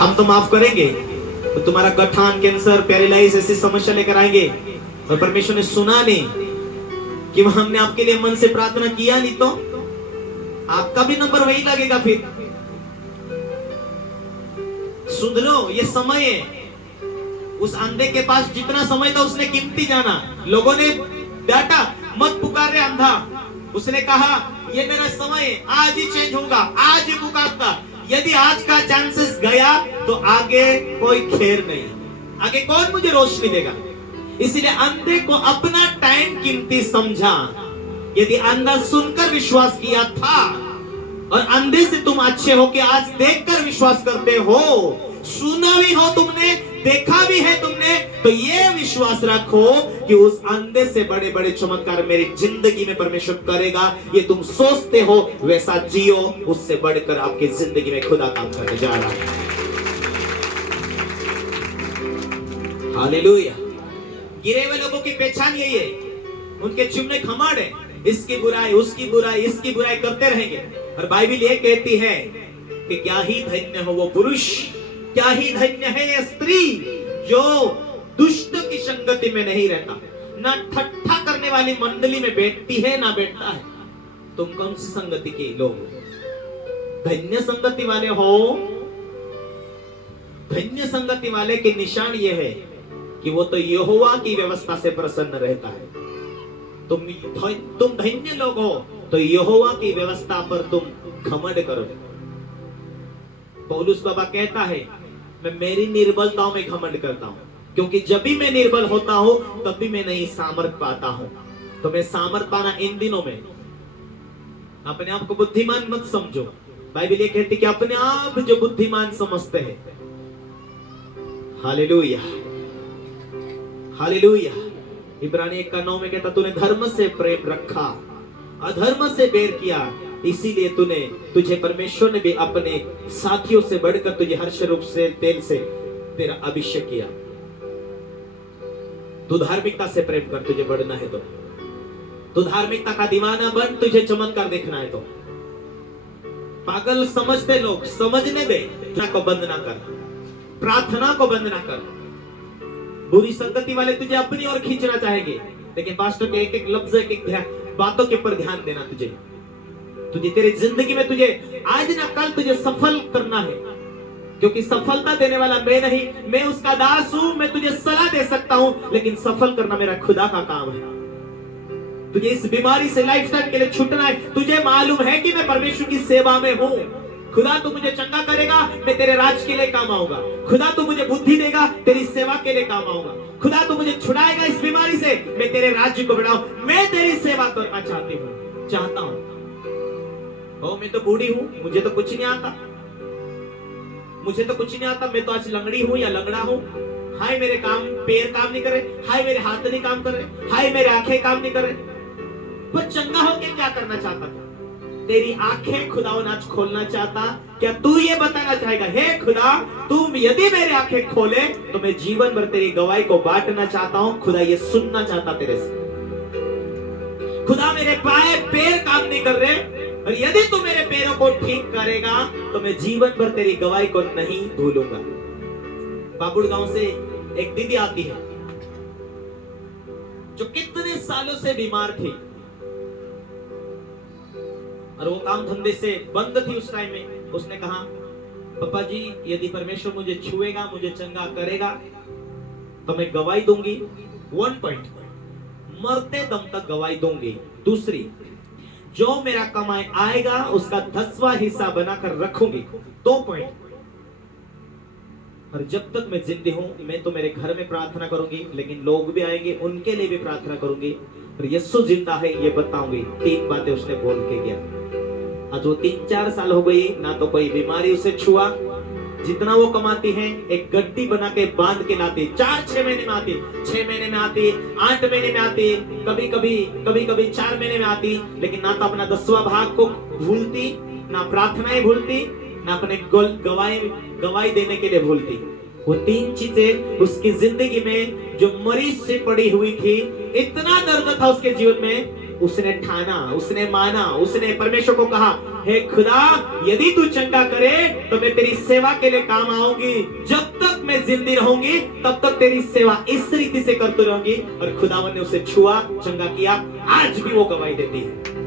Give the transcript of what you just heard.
हम तो माफ करेंगे, तो तुम्हारा गठान, कैंसर, पैरालाइज ऐसी समस्या लेकर आएंगे और परमेश्वर ने सुना नहीं कि हमने आपके लिए मन से प्रार्थना किया नहीं, तो आपका भी नंबर वही लगेगा। फिर सुन लो, ये समय है। उस अंधे के पास जितना समय था उसने कीमती जाना। लोगों ने डांटा, मत पुकार रे अंधा। उसने कहा ये मेरा समय है, आज ही चेंज होगा, आज ही पुकारता। यदि आज का चांसेस गया तो आगे कोई खेर नहीं, आगे कौन मुझे रोशनी देगा। इसलिए अंधे को अपना टाइम कीमती समझा। यदि अंधा सुनकर विश्वास किया था और अंधे से तुम अच्छे हो कि आज देखकर विश्वास करते हो, सुना भी हो तुमने, देखा भी है तुमने, तो ये विश्वास रखो कि उस अंधे से बड़े बड़े चमत्कार मेरी जिंदगी में परमेश्वर करेगा। ये तुम सोचते हो वैसा जियो, उससे बढ़कर आपकी जिंदगी में खुदा काम करने जा रहा है। हालेलुया। गिरे हुए लोगों की पहचान यही है, उनके चुम्मे खमाड़ है, इसकी बुराई, उसकी बुराई, इसकी बुराई करते रहेंगे। और बाइबल ये कहती है कि क्या ही धन्य हो वो पुरुष, क्या ही धन्य है ये स्त्री जो दुष्ट की संगति में नहीं रहता, ना ठट्ठा करने वाली मंडली में बैठती है ना बैठता है। तुम कौन सी संगति के लोग? धन्य संगति वाले हो। धन्य संगति वाले के निशान ये है कि वो तो यहोवा की व्यवस्था से प्रसन्न रहता है। तुम धन्य लोग हो तो यहोवा की व्यवस्था पर तुम घमंड करो। पौलुस बाबा कहता है, मैं मेरी निर्बलताओं में घमंड करता हूं, क्योंकि जब भी मैं निर्बल होता हूं तब भी मैं नई सामर्थ पाता हूं। तो मैं सामर्थ पाना इन दिनों में। अपने आप को बुद्धिमान मत समझो। बाइबल ये कहती कि अपने आप जो बुद्धिमान समझते हैं, हालेलुया हालेलुया। इब्रानी 1:9 में कहता, तूने धर्म से प्रेम रखा, अधर्म से बैर किया, इसीलिए तुझे परमेश्वर ने भी अपने साथियों से बढ़कर तुझे हर्ष रूप से तेल से तेरा अभिषेक किया। तू धार्मिकता से प्रेम कर, तुझे बढ़ना है तो। तू धार्मिकता का दीवाना बन, तुझे चमत्कार देखना है तो। पागल समझते लोग, समझने दे। को बंद ना कर, प्रार्थना को बंद ना कर। बुरी संगति वाले तुझे अपनी ओर खींचना चाहेंगे, लेकिन पास्टर के एक एक लफ्ज, एक एक बातों के ऊपर ध्यान देना। तुझे तेरी जिंदगी में तुझे आज ना कल तुझे सफल करना है, क्योंकि सफलता देने वाला मैं नहीं, मैं उसका दास हूं। मैं तुझे सलाह दे सकता हूं, लेकिन सफल करना मेरा खुदा का काम है। तुझे इस बीमारी से लाइफ टाइम के लिए छूटना है। तुझे मालूम है कि मैं परमेश्वर की सेवा में हूं। खुदा तू मुझे चंगा करेगा, मैं तेरे राज के लिए काम आऊंगा। खुदा तू मुझे बुद्धि देगा, तेरी सेवा के लिए काम आऊंगा। खुदा तू मुझे छुड़ाएगा इस बीमारी से, मैं तेरे राज्य को बढ़ाऊं। मैं तेरी सेवा करना चाहता हूं। मैं तो बूढ़ी हूं, मुझे तो कुछ नहीं आता, मुझे तो कुछ नहीं आता। मैं तो आज लंगड़ी हूं या लंगड़ा हूं। हाय मेरे पैर काम नहीं करे, हाय मेरे हाथ नहीं काम कर रहे, हाय मेरे आंखें काम नहीं कर रहे। पर चंगा होके क्या करना चाहता था? तेरी आंखें खुदा आज खोलना चाहता। क्या तू ये बताना चाहेगा, हे खुदा तुम यदि मेरी आंखें खोले तो मैं जीवन भर तेरी गवाही को बांटना चाहता हूं। खुदा ये सुनना चाहता तेरे से। खुदा मेरे पैर काम नहीं कर रहे, और यदि तू मेरे पैरों को ठीक करेगा तो मैं जीवन भर तेरी गवाही को नहीं भूलूंगा। बाबुड़ गांव से एक दीदी आती है जो कितने सालों से बीमार थी, और वो काम धंधे से बंद थी उस टाइम में। उसने कहा, पापा जी यदि परमेश्वर मुझे छुएगा, मुझे चंगा करेगा तो मैं गवाही दूंगी। 1 पॉइंट, मरते दम तक गवाही दूंगी। दूसरी, जो मेरा कमाई आएगा उसका 10वां हिस्सा बनाकर रखूंगी। 2 पॉइंट, और जब तक मैं जिंदा हूं मैं तो मेरे घर में प्रार्थना करूंगी, लेकिन लोग भी आएंगे उनके लिए भी प्रार्थना करूंगी, और यीशु जिंदा है ये बताऊंगी। 3 बातें उसने बोल के गया। आज वो 3-4 साल हो गई, ना तो कोई बीमारी उसे छुआ। जितना वो कमाती है एक गड्डी बना के बांध के लाती। 4-6 महीने में आती, 6 महीने में आती, 8 महीने में आती, कभी कभी 4 महीने में आती, लेकिन ना तो अपना 10वां भाग को भूलती, ना प्रार्थनाएं भूलती, ना अपने गवाही देने के लिए भूलती। वो 3 चीजें उसकी जिंदगी में जो मरीज से पड़ी हुई थी, इतना दर्द था उसके जीवन में उसने ठाना, उसने माना, उसने परमेश्वर को कहा, हे खुदा यदि तू चंगा करे तो मैं तेरी सेवा के लिए काम आऊंगी, जब तक मैं जिंदी रहूंगी तब तक तेरी सेवा इस रीति से करती रहूंगी। और खुदावन ने उसे छुआ, चंगा किया, आज भी वो गवाही देती है।